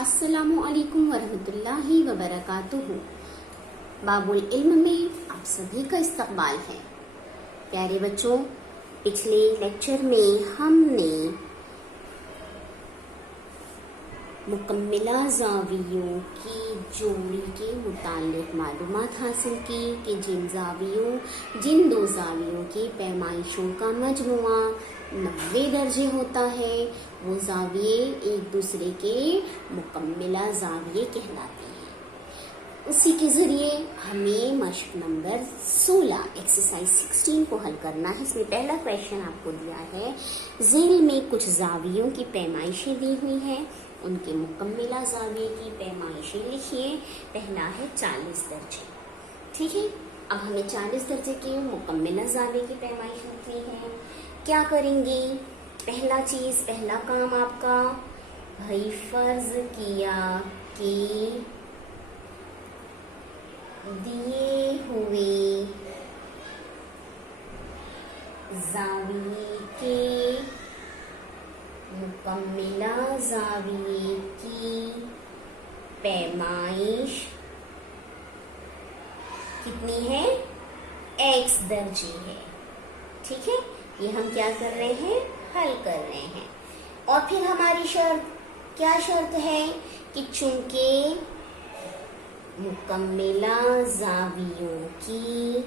अस्सलामु अलैकुम वरहमतुल्लाहि वबरकातुहू। बाबुल इल्म में आप सभी का इस्तकबाल है। प्यारे बच्चों, पिछले लेक्चर में हमने मुकम्मिला ज़ावियों की जोड़ी के मुताल्लिक मालूमात हासिल की कि जिन दो ज़ावियों की पैमाइशों का मजमुआ 90 दर्जे होता है, वो ज़ाविये एक दूसरे के मुकम्मिला ज़ाविये कहलाते हैं। उसी के ज़रिए हमें मश्क नंबर 16 एक्सरसाइज 16 को हल करना है। इसमें पहला क्वेश्चन आपको दिया है, ज़ेल में कुछ ज़ावियों की पैमाइशें दी हुई हैं, उनके मुकम्मिला ज़ाविये की पैमाइशें लिखिए। पहला है 40 दर्जे। ठीक है, अब हमें 40 दर्जे के मुकम्मिला ज़ाविये की पैमाइश लिखनी है। क्या करेंगे? पहला काम आपका, भाई फर्ज किया कि दिए हुए ज़ाविये के मुकम्मिला ज़ाविये की पैमाइश कितनी है? x दर्जे है। ठीक है, ये हम क्या कर रहे हैं? हल कर रहे हैं। और फिर हमारी क्या शर्त है कि चूंकि मुकम्मिला ज़ावियों की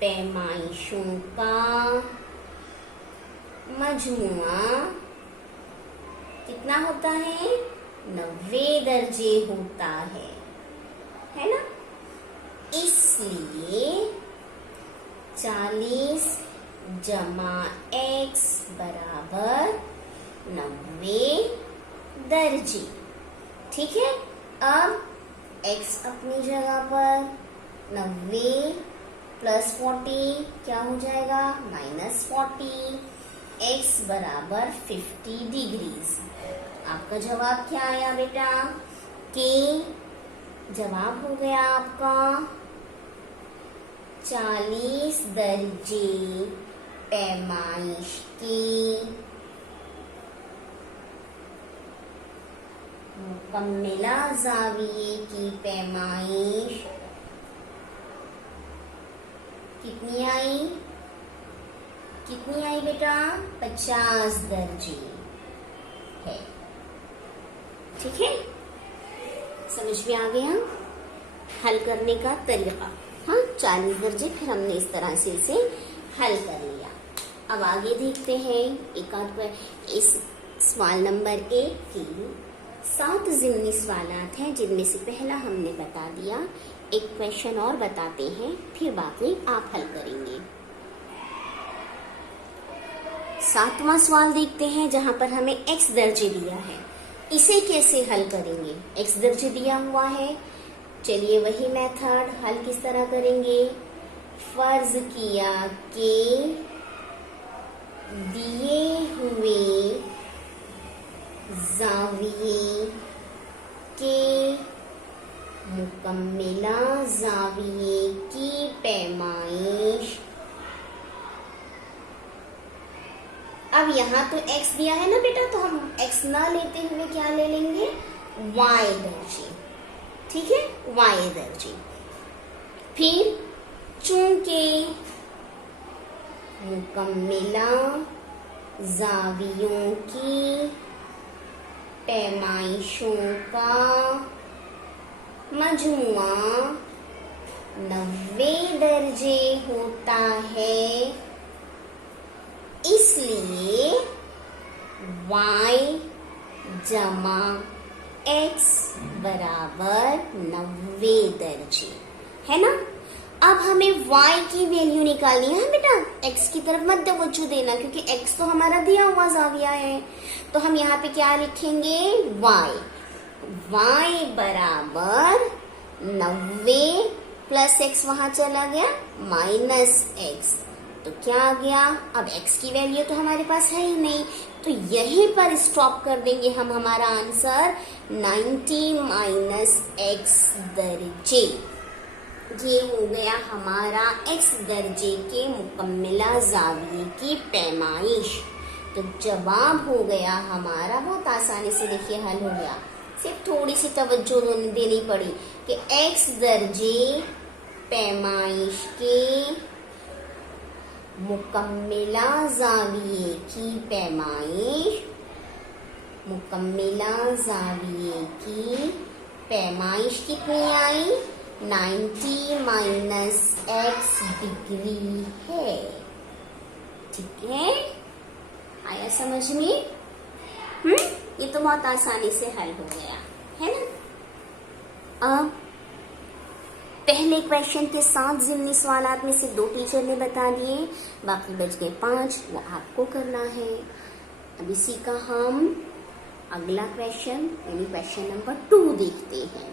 पैमाइशों का मजमुआ कितना होता है? 90 दर्जे होता है ना? इसलिए 40 जमा x बराबर 90 दर्जे। ठीक है, अब x अपनी जगह पर, 90 प्लस 40 क्या हो जाएगा? माइनस 40। x बराबर 50 डिग्रीज। आपका जवाब क्या आया बेटा? कि जवाब हो गया आपका 40 दर्जे पैमाइश की मुकम्मिला ज़ाविये की पैमाइश कितनी आई बेटा? 50 दर्जे है। ठीक है, समझ में आ गया हल करने का तरीका। हाँ, 40 दर्जे फिर हमने इस तरह से इसे हल कर लिया। अब आगे देखते हैं इस सवाल नंबर 1 की 7 ज़िमनी सवालात हैं, जिनमें से पहला हमने बता दिया। एक क्वेश्चन और बताते हैं, फिर बाकी आप हल करेंगे। 7वां सवाल देखते हैं, जहां पर हमें x दर्जे दिया है। इसे कैसे हल करेंगे? x दर्जे दिया हुआ है, चलिए वही मेथड हल किस तरह करेंगे? फर्ज किया कि दिए हुए ज़ाविये के मुकम्मिला ज़ाविये की पैमाइश, अब यहाँ तो x दिया है ना बेटा, तो हम x ना लेते हुए क्या ले लेंगे? y दर्जे। ठीक है, y दर्जे। फिर चूंकि मुकम्मिला ज़ावियों की पैमाइशों का मजमुआ 90 दर्जे होता है, इसलिए y जमा x बराबर 90 दर्जे है ना। अब हमें y की वैल्यू निकालनी है बेटा। x की तरफ मत तवज्जो देना, क्योंकि x तो हमारा दिया हुआ ज़ाविया है। तो हम यहाँ पे क्या लिखेंगे? y बराबर 90 प्लस x वहां चला गया, माइनस x, तो क्या आ गया? अब x की वैल्यू तो हमारे पास है ही नहीं, तो यहीं पर स्टॉप कर देंगे हम हमारा आंसर 90 माइनस x दर्जे। ये हो गया हमारा x दर्जे के मुकम्मिला ज़ाविये की पैमाइश। तो जवाब हो गया हमारा, बहुत आसानी से देखिए हल हो गया सिर्फ थोड़ी सी तवज्जो देनी पड़ी कि x दर्जे पैमाइश के मुकम्मिला ज़ाविये की पैमाइश, मुकम्मिला ज़ाविये की पैमाइश कितनी आई? 90 माइनस x डिग्री है। ठीक है, आया समझ में? ये तो बहुत आसानी से हल हो गया है ना। अब पहले क्वेश्चन के 7 ज़िमनी सवालात में से 2 टीचर ने बता दिए, बाकी बच गए 5, वो आपको करना है। अब इसी का हम अगला क्वेश्चन यानी क्वेश्चन नंबर 2 देखते हैं।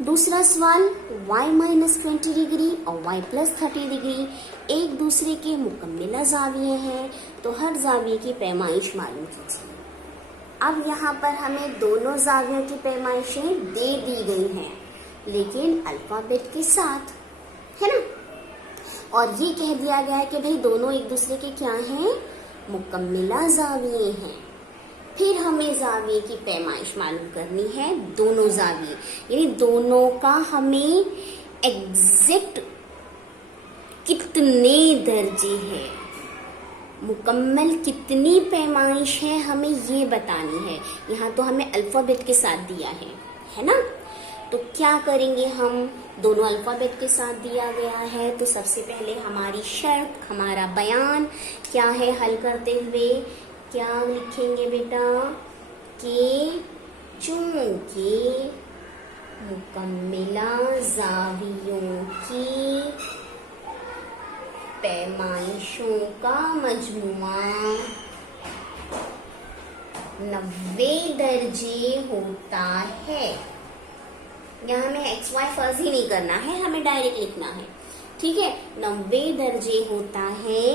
दूसरा सवाल, y माइनस 20 डिग्री और y प्लस 30 डिग्री एक दूसरे के मुकम्मिला ज़ाविये हैं, तो हर ज़ाविये की पैमाइश मालूम कीजिए। अब यहाँ पर हमें दोनों ज़ावियों की पैमाइशें दे दी गई हैं, लेकिन अल्फ़ाबेट के साथ, है ना। और ये कह दिया गया है कि भाई दोनों एक दूसरे के क्या हैं? मुकम्मिला ज़ाविये हैं। फिर हमें ज़ाविये की पैमाइश मालूम करनी है, दोनों ज़ाविये यानी दोनों का हमें एग्जैक्ट कितने दर्जे हैं, मुकम्मल कितनी पैमाइश है, हमें ये बतानी है। यहाँ तो हमें अल्फ़ाबेट के साथ दिया है ना। तो क्या करेंगे हम? दोनों अल्फ़ाबेट के साथ दिया गया है, तो सबसे पहले हमारी शर्त, हमारा बयान क्या है हल करते हुए? क्या लिखेंगे बेटा कि चूंकि मुकम्मिला ज़ावियों की पैमाइशों का मजमुआ 90 दर्जे होता है। यहाँ हमें एक्स वाई फर्ज ही नहीं करना है, हमें डायरेक्ट लिखना है। ठीक है, 90 दर्जे होता है,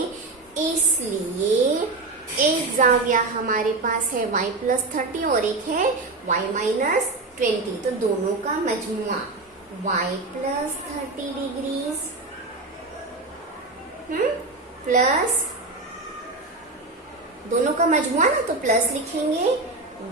इसलिए एक ज़ाविया हमारे पास है y प्लस 30 और एक है y माइनस 20, तो दोनों का मजमुआ y प्लस 30 डिग्रीज प्लस दोनों का मजमुआ ना, तो प्लस लिखेंगे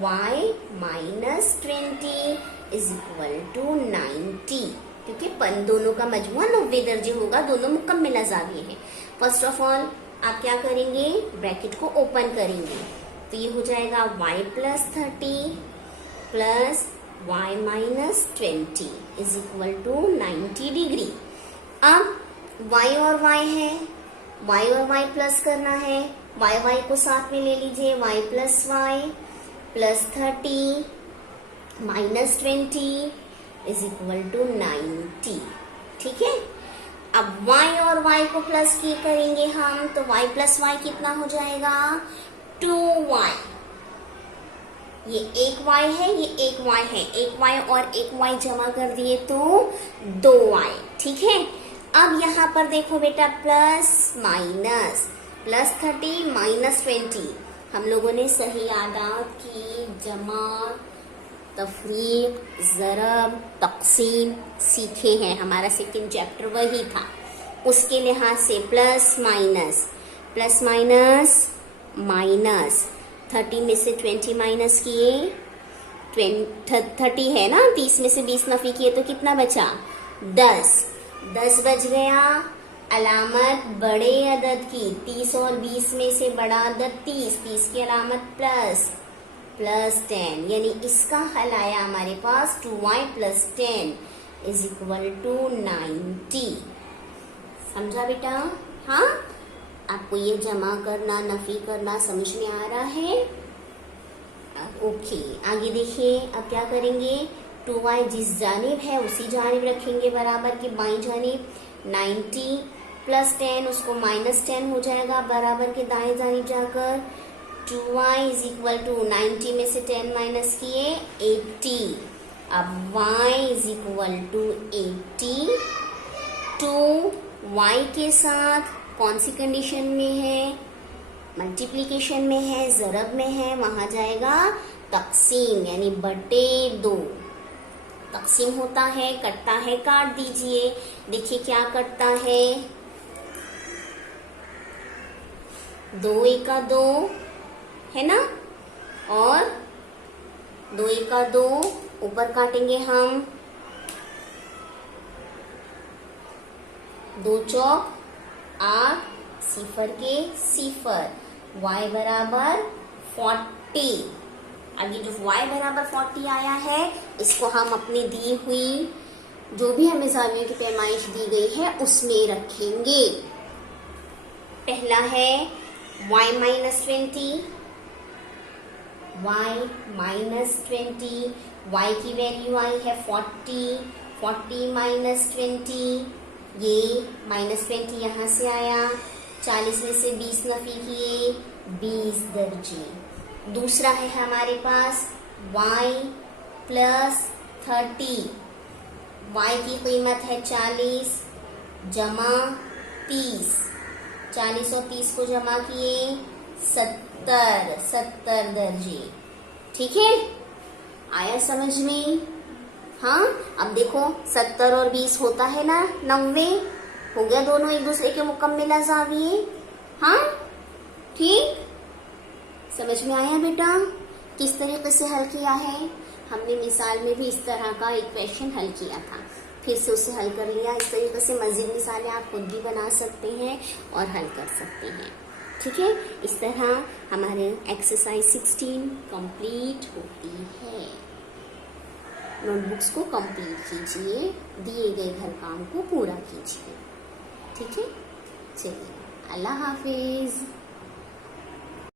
y minus 20 is equal to 90, क्योंकि दोनों का मजमुआ 90 दर्जे होगा, दोनों मुकम्मिला ज़ाविये हैं। फर्स्ट ऑफ ऑल आप क्या करेंगे? ब्रैकेट को ओपन करेंगे, तो ये हो जाएगा y plus 30 plus y minus 20 is equal to 90 degree. अब y और y है, y और y प्लस करना है, y को साथ में ले लीजिए, y plus y plus 30 minus 20 is equal to 90। ठीक है, अब y और y को प्लस की करेंगे हम, तो y प्लस y कितना हो जाएगा? 2y। ये एक y है, ये एक y है, एक y और एक y जमा कर दिए तो 2y। ठीक है, अब यहाँ पर देखो बेटा प्लस माइनस, प्लस 30 माइनस 20, हम लोगों ने सही आदात की जमा, तफरीक, ज़रब, तक़सीम सीखे हैं, हमारा सेकंड चैप्टर वही था। उसके लिहाज से plus minus, plus minus minus, 30 में से 20 माइनस किए, 30 है ना, 30 में से 20 नफी किए तो कितना बचा? 10 बच गया। अलामत बड़े अदद की, 30 और 20 में से बड़ा अदद 30 की अलामत प्लस 10, यानी इसका हल आया हमारे पास 2y plus 10 is equal to 90। समझा बेटा? हाँ, आपको ये जमा करना, नफी करना समझ में आ रहा है? ओके, आगे देखिए। अब क्या करेंगे? 2y जिस जानिब है उसी जानिब रखेंगे बराबर की बाईं जानिब, 90 प्लस 10 उसको माइनस 10 हो जाएगा बराबर के दाएं जानिब जाकर, 2y इज इक्वल टू 90 में से 10 माइनस किए 80। अब y is equal to 80, 2y के साथ कौन सी कंडीशन में है? मल्टीप्लिकेशन में है, ज़रब में है, वहां जाएगा तक़सीम यानी बटे 2। तक़सीम होता है, कटता है, काट दीजिए। देखिए क्या कटता है, 2 एका 2 है ना, और 2 एका 2, ऊपर काटेंगे हम, 2 चौक 8, सिफर के सिफर, y बराबर 40। अब ये जो y बराबर 40 आया है, इसको हम अपनी दी हुई जो भी हमें जावियों की पैमाइश दी गई है उसमें रखेंगे। पहला है y minus 20, y minus 20, y की वैल्यू आई है 40, 40 माइनस 20, ये माइनस 20 यहाँ से आया, 40 में से 20 नफी किए, 20 दर्जे। दूसरा है हमारे पास y प्लस 30, y की कीमत है 40 जमा 30, 40 और 30 को जमा किए 70 दर्जे। ठीक है, आया समझ में? हाँ, अब देखो 70 और 20 होता है ना 90, हो गया दोनों एक दूसरे के मुकम्मिल ज़ाविये। हाँ ठीक, समझ में आया बेटा किस तरीके से हल किया है? हमने मिसाल में भी इस तरह का एक क्वेश्चन हल किया था, फिर से उसे हल कर लिया। इस तरीके से मजीद मिसालें आप खुद भी बना सकते हैं और हल कर सकते हैं। ठीक है, इस तरह हमारे एक्सरसाइज 16 कंप्लीट होती है। नोटबुक्स को कंप्लीट कीजिए, दिए गए घर काम को पूरा कीजिए। ठीक है, चलिए, अल्लाह हाफिज।